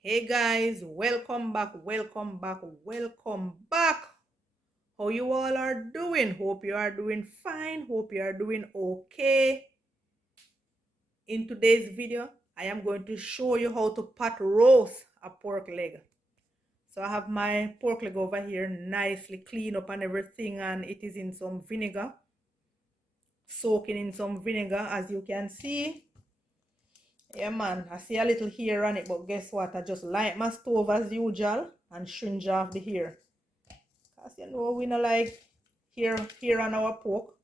Hey guys, welcome back, welcome back, welcome back. How you all are doing? Hope you are doing fine. Hope you are doing okay. In today's video, I am going to show you how to pot roast a pork leg. So I have my pork leg over here nicely clean up and everything, and it is in some vinegar, soaking in some vinegar as you can see. Yeah man, I see a little hair on it, but guess what? I just light my stove as usual and shinge off the hair. Cause you know we not like hair on our pork.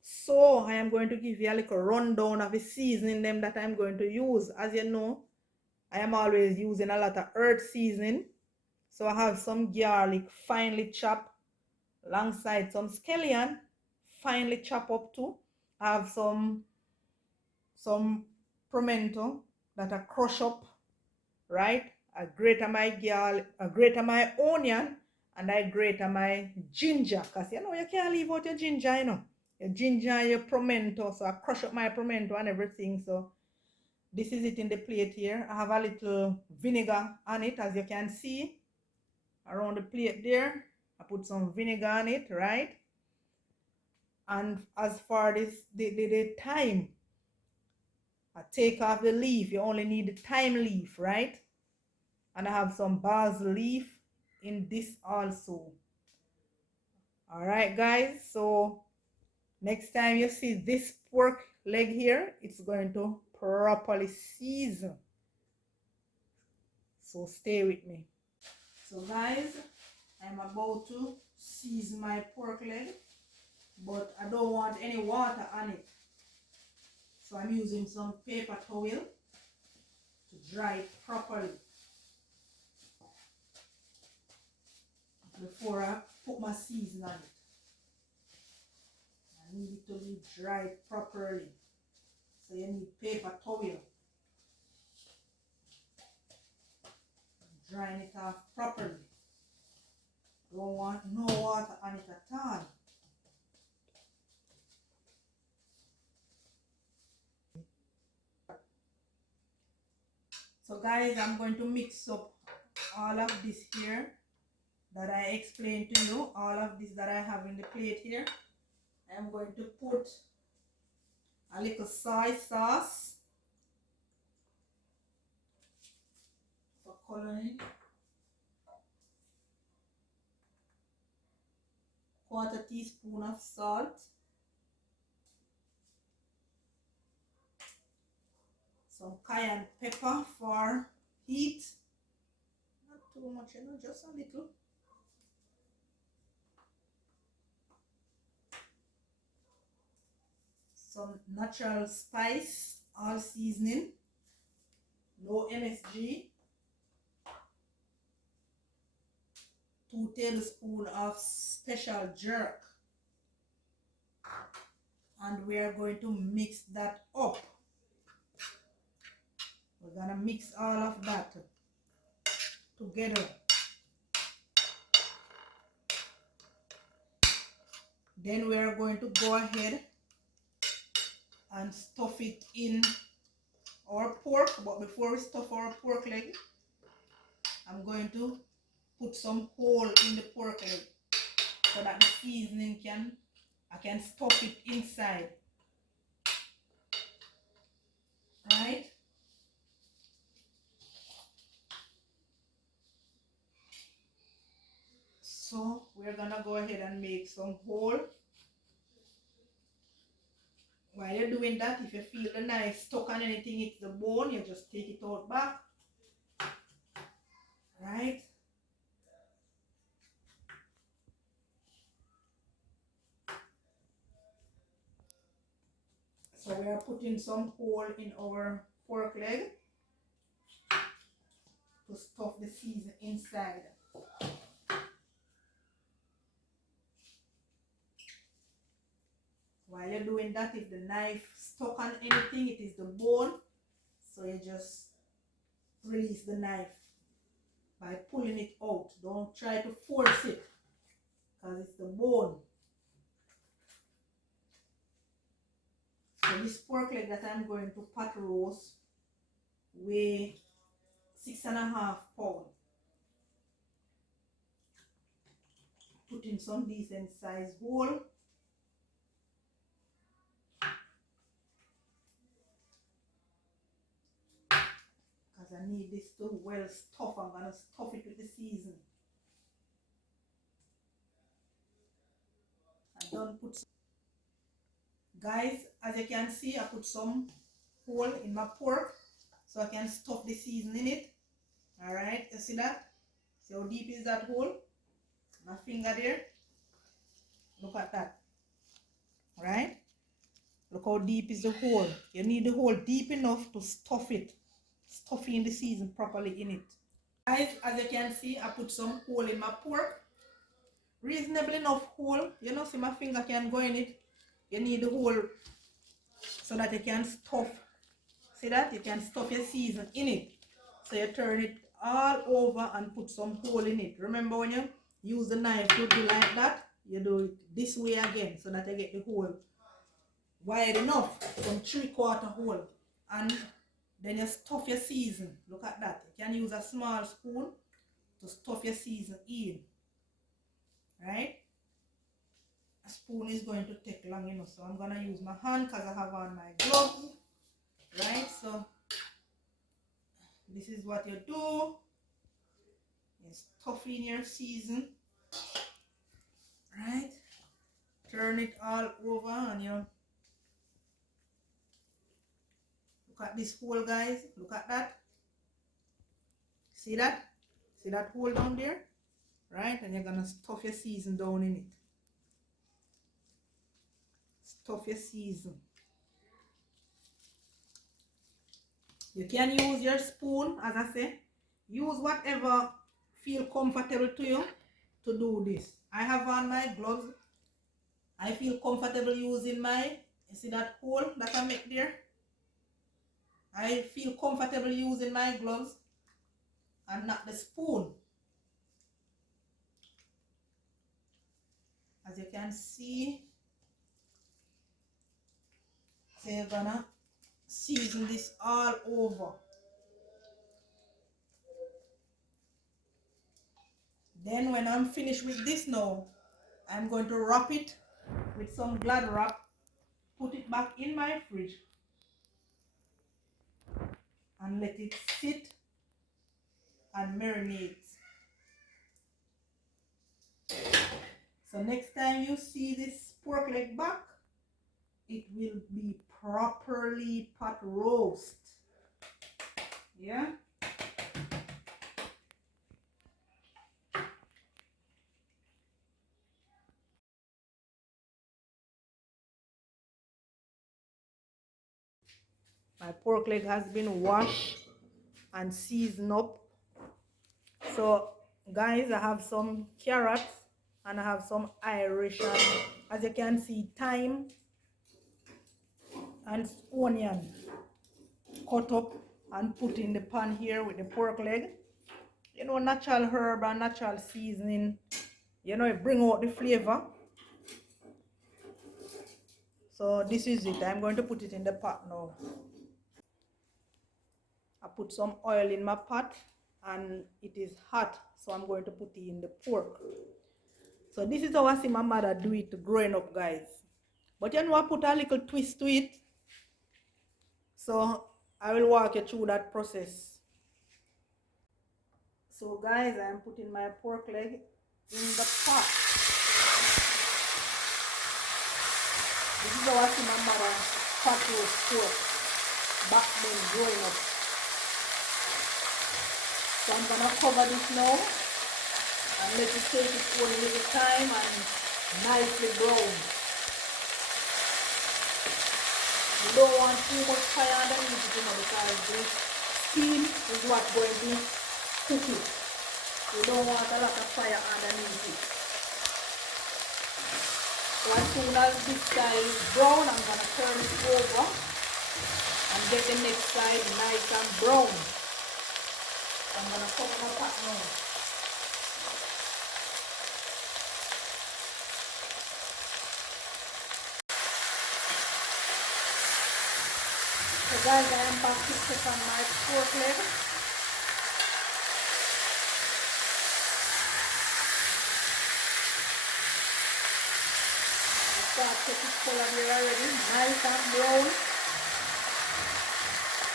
So I am going to give you a little rundown of the seasoning them that I'm going to use. As you know, I am always using a lot of earth seasoning. So I have some garlic finely chopped alongside some scallion finely chopped up too. I have some pimento that I crush up, right? I grate my garlic, I grate my onion, and I grate my ginger. Cause you know you can't leave out your ginger, you know. Your ginger and your pimento. So I crush up my pimento and everything. So this is it in the plate here. I have a little vinegar on it, as you can see. Around the plate there. I put some vinegar on it, right? And as far as the thyme, I take off the leaf. You only need the thyme leaf, right? And I have some basil leaf in this also. All right, guys. So next time you see this pork leg here, it's going to properly season. So stay with me. So guys, I'm about to season my pork leg, but I don't want any water on it. So I'm using some paper towel to dry it properly before I put my season on it. I need it to be dried properly. So you need paper towel. Drying it off properly. Don't want no water on it at all. So guys, I'm going to mix up all of this here that I explained to you. All of this that I have in the plate here. I'm going to put a little soy sauce for coloring. Quarter teaspoon of salt. Some cayenne pepper for heat. Not too much, you know, just a little. Some natural spice, all seasoning. No MSG. 2 tablespoons of special jerk, and we are going to mix that up. We're gonna mix all of that together. Then we are going to go ahead and stuff it in our pork. But before we stuff our pork leg, I'm going to put some hole in the pork leg so that the seasoning I can stuff it inside, right? So we're gonna go ahead and make some hole. While you're doing that, if you feel the knife stuck on anything, it's the bone, you just take it out back, right? So we are putting some hole in our pork leg to stuff the season inside. While you're doing that, if the knife stuck on anything, it is the bone. So you just release the knife by pulling it out. Don't try to force it because it's the bone. So this pork leg that I'm going to pot roast weigh 6.5 pounds. Put in some decent size hole. Because I need this to well stuff. I'm going to stuff it with the season. I don't put some. Guys, as you can see, I put some hole in my pork so I can stuff the season in it. Alright, you see that? See how deep is that hole? My finger there. Look at that. Right? Look how deep is the hole. You need the hole deep enough to stuff it. Stuff in the season properly in it. Guys, as you can see, I put some hole in my pork. Reasonable enough hole. You know, see my finger can go in it. You need the hole so that you can stuff. See that? You can stuff your season in it. So you turn it all over and put some hole in it. Remember when you use the knife to do like that? You do it this way again so that you get the hole wide enough, from 3/4 hole, and then you stuff your season. Look at that. You can use a small spoon to stuff your season in. Right? A spoon is going to take long enough, so I'm going to use my hand because I have on my gloves. Right? So this is what you do. You stuff in your season. Right? Turn it all over and you look at this hole, guys. Look at that. See that? See that hole down there? Right? And you're gonna stuff your season down in it. Stuff your season. You can use your spoon, as I say. Use whatever feel comfortable to you to do this. I have on my gloves. I feel comfortable using my, you see that hole that I make there? I feel comfortable using my gloves and not the spoon. As you can see, so you're gonna season this all over. Then when I'm finished with this now, I'm going to wrap it with some Glad wrap, put it back in my fridge and let it sit and marinate. So next time you see this pork leg back, it will be properly pot roast. Yeah? My pork leg has been washed and seasoned up. So guys, I have some carrots and I have some Irish and, as you can see, thyme and onion cut up and put in the pan here with the pork leg. You know, natural herb and natural seasoning, you know, it bring out the flavor. So this is it. I'm going to put it in the pot now. I put some oil in my pot and it is hot, so I'm going to put it in the pork. So this is how I see my mother do it growing up, guys. But you know, I put a little twist to it. So I will walk you through that process. So guys, I'm putting my pork leg in the pot. This is how I see my mother pot roast pork back then growing up. So I'm gonna cover this now and let it take its own little time and nicely brown. You don't want too much fire underneath it, you know, because the steam is what's going to cook it. You don't want a lot of fire underneath it. So as soon as this side is brown, I'm going to turn it over and get the next side nice and brown. I'm going to cover my pot now. guys, I am back to cook on my pork leg. I start taking color here already, nice and brown.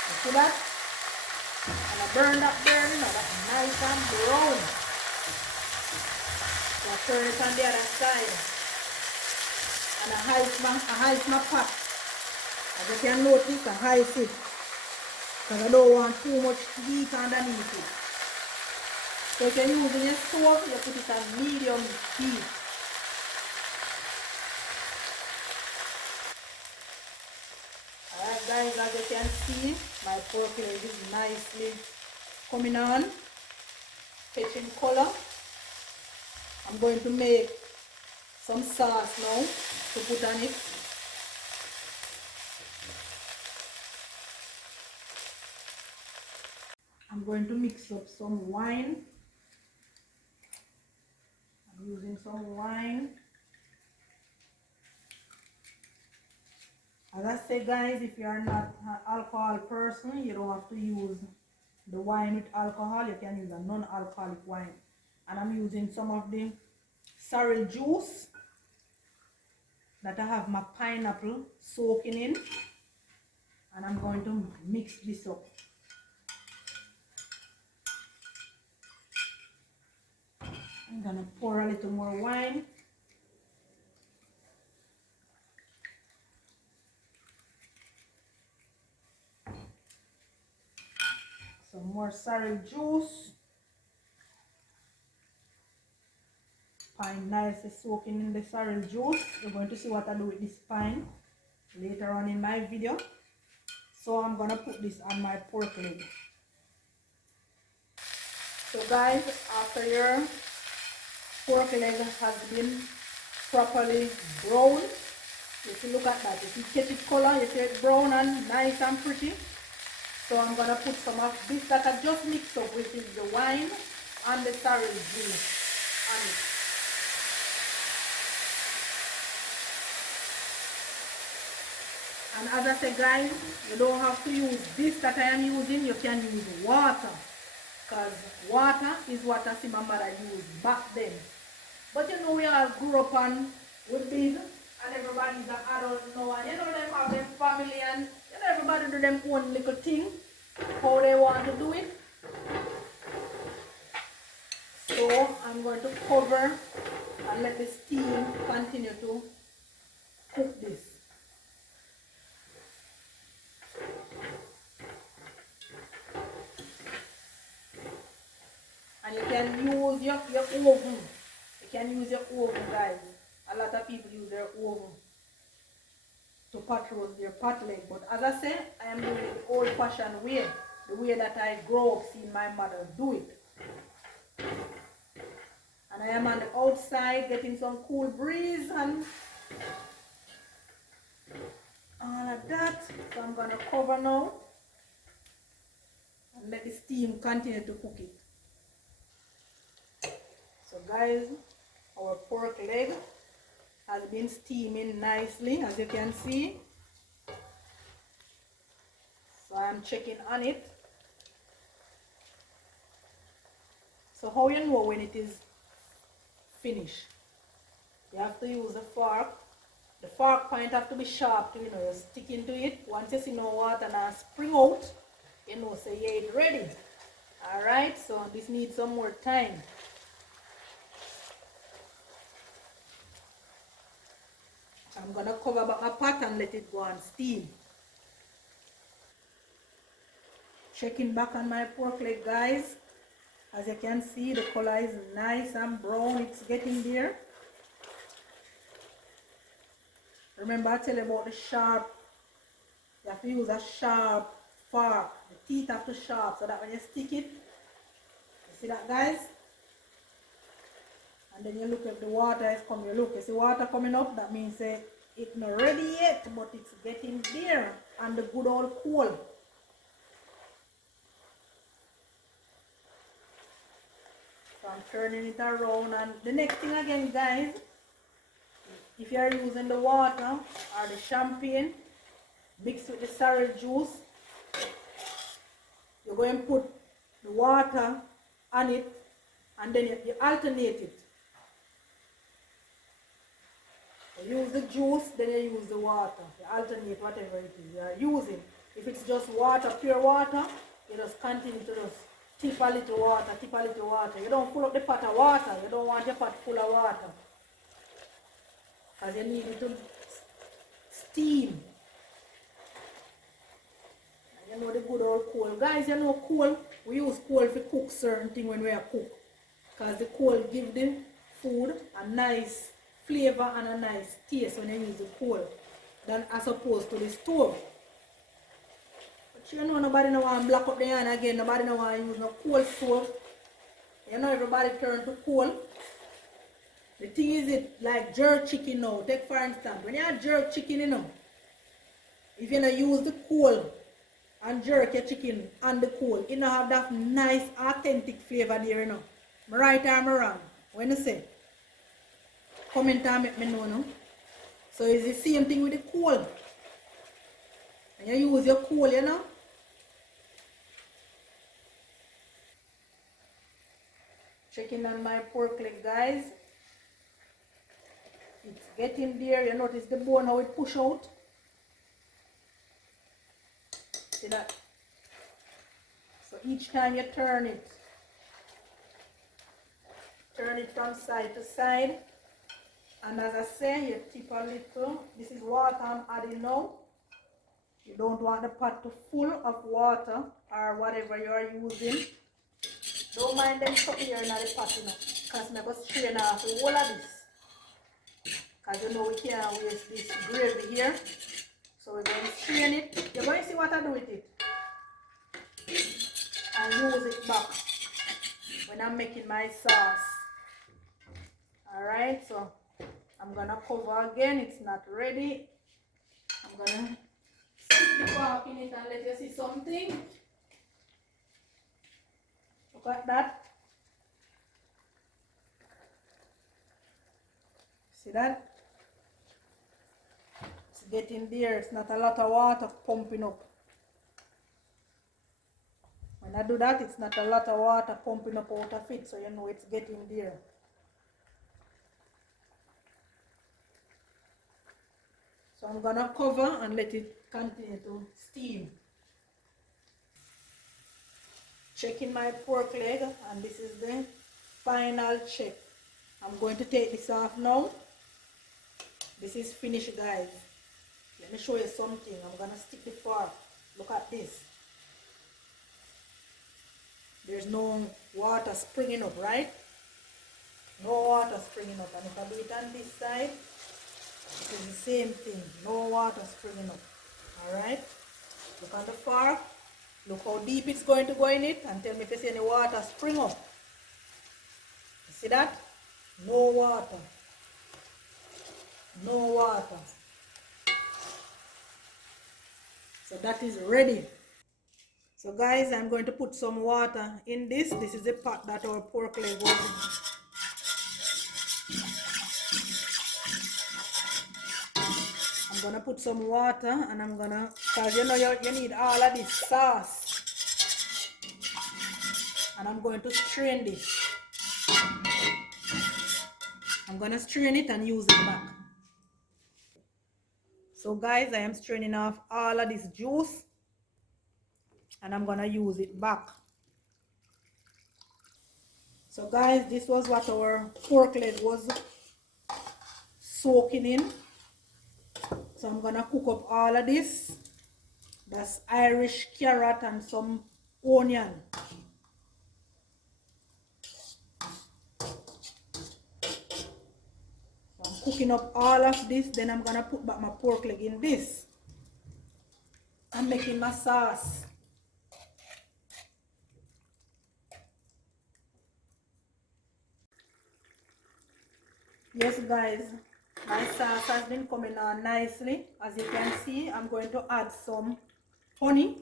You see that? And I burn that there, you know, that's nice and brown. So I turn it on the other side. And I ice my pot. As you can notice, I ice it. Because I don't want too much heat underneath it. So if you're using your stove, you put it on medium heat. Alright guys, as you can see, my pork leg is nicely coming on, fetching color. I'm going to make some sauce now to put on it. I'm going to mix up some wine. I'm using some wine. As I say guys, if you are not an alcohol person, you don't have to use the wine with alcohol. You can use a non-alcoholic wine. And I'm using some of the sorrel juice that I have my pineapple soaking in. And I'm going to mix this up. I'm going to pour a little more wine. Some more sorrel juice. Pine nicely soaking in the sorrel juice. You're going to see what I do with this pine later on in my video. So I'm going to put this on my pork leg. So guys, after your pork leg has been properly browned, if you look at that, if you catch it color, you see it brown and nice and pretty. So I'm going to put some of this that I just mixed up, which is the wine and the sorrel juice on it. And as I said guys, you don't have to use this that I am using, you can use water. Because water is what I see my mother use back then. But you know, we all grew up on with this, and everybody's an adult now, and you know them have their family, and you know everybody do them own little thing, how they want to do it. So I'm going to cover and let the steam continue to cook this. And you can use your oven. You can use your oven, guys. A lot of people use their oven to pot roast their pot leg. But as I say, I am doing it the old-fashioned way. The way that I grew up seeing my mother do it. And I am on the outside getting some cool breeze and all of that. So I'm going to cover now and let the steam continue to cook it. So guys, our pork leg has been steaming nicely, as you can see. So I'm checking on it. So how you know when it is finished? You have to use a fork. The fork point have to be sharp, you know, you stick into it. Once you see no water now spring out, you know, say yeah, it's ready. Alright, so this needs some more time. I'm going to cover back my pot and let it go and steam. Checking back on my pork leg, guys. As you can see, the color is nice and brown. It's getting there. Remember I tell you about the sharp. You have to use a sharp fork. The teeth have to sharp so that when you stick it, you see that, guys? And then you look if the water is coming. You look, you see water coming up, that means it's not ready yet, but it's getting there and the good old coal. So I'm turning it around, and the next thing again, guys, if you are using the water or the champagne mixed with the sorrel juice, You're going to put the water on it, and then you alternate it. You use the juice, then you use the water. You alternate whatever it is you are using. If it's just water, pure water, you just continue to just tip a little water, tip a little water. You don't fill up the pot of water. You don't want your pot full of water, because you need it to steam. And you know the good old coal. Guys, you know coal, we use coal to cook certain things when we are cook. Because the coal gives the food a nice flavor and a nice taste when you use the coal, than as opposed to the stove. But you know nobody no want to block up the hand again, nobody no want to use no coal stove. You know everybody turn to coal. The thing is it like jerk chicken now. Take for instance, when you have jerk chicken, you know, if you don't use the coal and jerk your chicken on the coal, it don't have that nice authentic flavor there, you know. Am I right or am I wrong? When you say? Comment and make me know, no? So it's the same thing with the coal. And you use your coal, you know. Checking on my pork leg, guys. It's getting there. You notice the bone how it push out. See that? So each time you turn it from side to side. And as I say, you tip a little. This is water I'm adding now. You don't want the pot to full of water or whatever you are using. Don't mind them stuff here in the pot, you know, because I'm going to strain off the whole of this. Because you know we can't waste this gravy here. So we're going to strain it. You're going to see what I do with it. And use it back when I'm making my sauce. Alright, so I'm going to cover again. It's not ready. I'm going to stick the fork in it and let you see something. Look at that. See that? It's getting there. It's not a lot of water pumping up. When I do that, it's not a lot of water pumping up out of it, so you know it's getting there. So I'm gonna cover and let it continue to steam. Checking my pork leg, and this is the final check. I'm going to take this off now. This is finished, guys. Let me show you something. I'm gonna stick the fork. Look at this. There's no water springing up, right? No water springing up. And if I do it on this side, it is the same thing. No water springing up. Alright? Look on the fork. Look how deep it's going to go in it, and tell me if you see any water spring up. You see that? No water. No water. So that is ready. So guys, I'm going to put some water in this. This is the pot that our pork leg was in. I'm going to put some water, and I'm going to, because you know you need all of this sauce. And I'm going to strain this. I'm going to strain it and use it back. So guys, I am straining off all of this juice. And I'm going to use it back. So guys, this was what our pork leg was soaking in. So I'm going to cook up all of this. That's Irish carrot and some onion. So I'm cooking up all of this. Then I'm going to put back my pork leg in this. I'm making my sauce. Yes guys, my sauce has been coming on nicely. As you can see, I'm going to add some honey.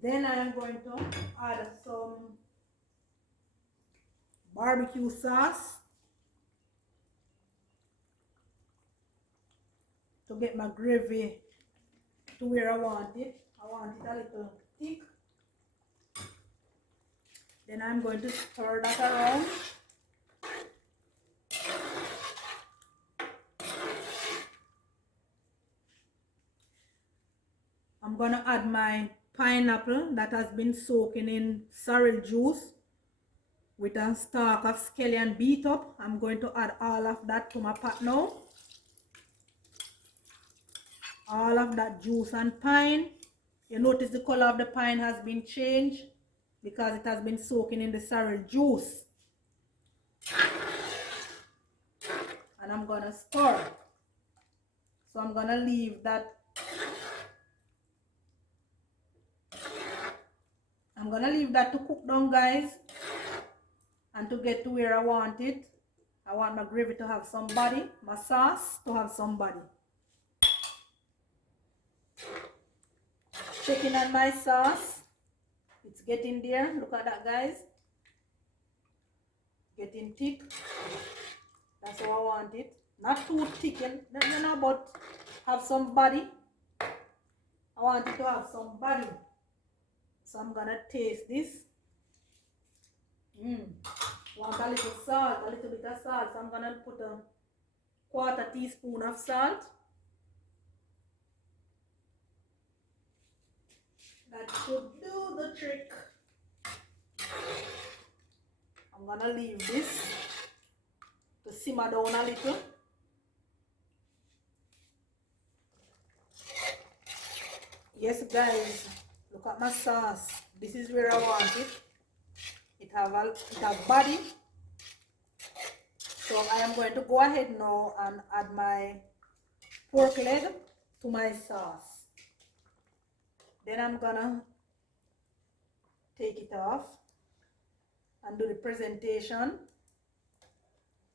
Then I am going to add some barbecue sauce. to get my gravy to where I want it. I want it a little thick. Then I'm going to stir that around. I'm going to add my pineapple that has been soaking in sorrel juice with a stalk of scallion beat up. I'm going to add all of that to my pot now. All of that juice and pine. You notice the color of the pine has been changed because it has been soaking in the sorrel juice. And I'm going to stir. So I'm going to leave that. I'm going to leave that to cook down, guys. And to get to where I want it. I want my gravy to have some body. My sauce to have some body. Checking on my sauce. It's getting there. Look at that, guys. Getting thick. That's how I want it. Not too thick, you know, but have some body. I want it to have some body. So I'm gonna taste this. Want a little salt, a little bit of salt. So I'm gonna put a 1/4 teaspoon of salt. That should do the trick. I'm gonna leave this to simmer down a little. Yes, guys, look at my sauce. This is where I want it. It have body. So I am going to go ahead now and add my pork leg to my sauce. Then I'm gonna take it off and do the presentation.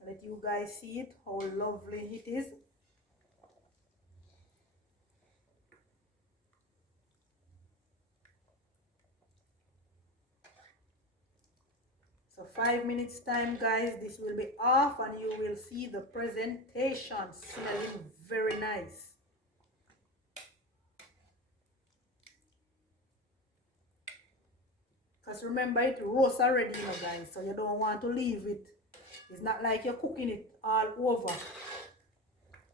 Let you guys see it, how lovely it is. So 5 minutes time, guys, this will be off and you will see the presentation smelling very nice. Because remember, it roasts already, you know, guys, so you don't want to leave it. It's not like you're cooking it all over.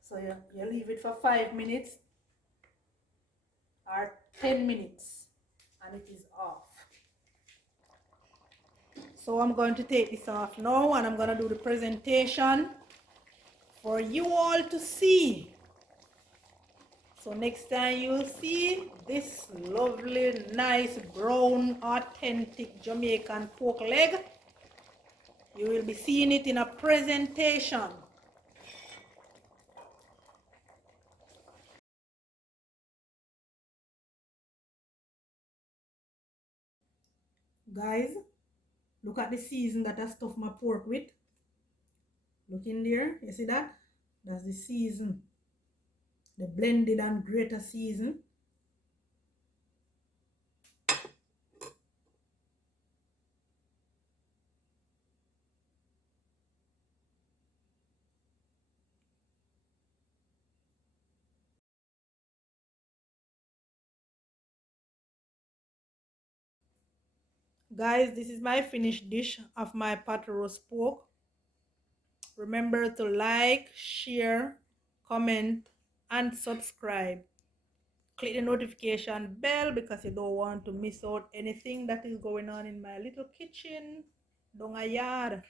So you leave it for 5 minutes or 10 minutes and it is off. So I'm going to take this off now and I'm going to do the presentation for you all to see. So next time you'll see this lovely, nice, brown, authentic Jamaican pork leg. You will be seeing it in a presentation. Guys, look at the season that I stuffed my pork with. Look in there, you see that? That's the season. The blended and grated season. Guys, this is my finished dish of my pot roast pork. Remember to like, share, comment, and subscribe. Click the notification bell because you don't want to miss out anything that is going on in my little kitchen. Down a yard.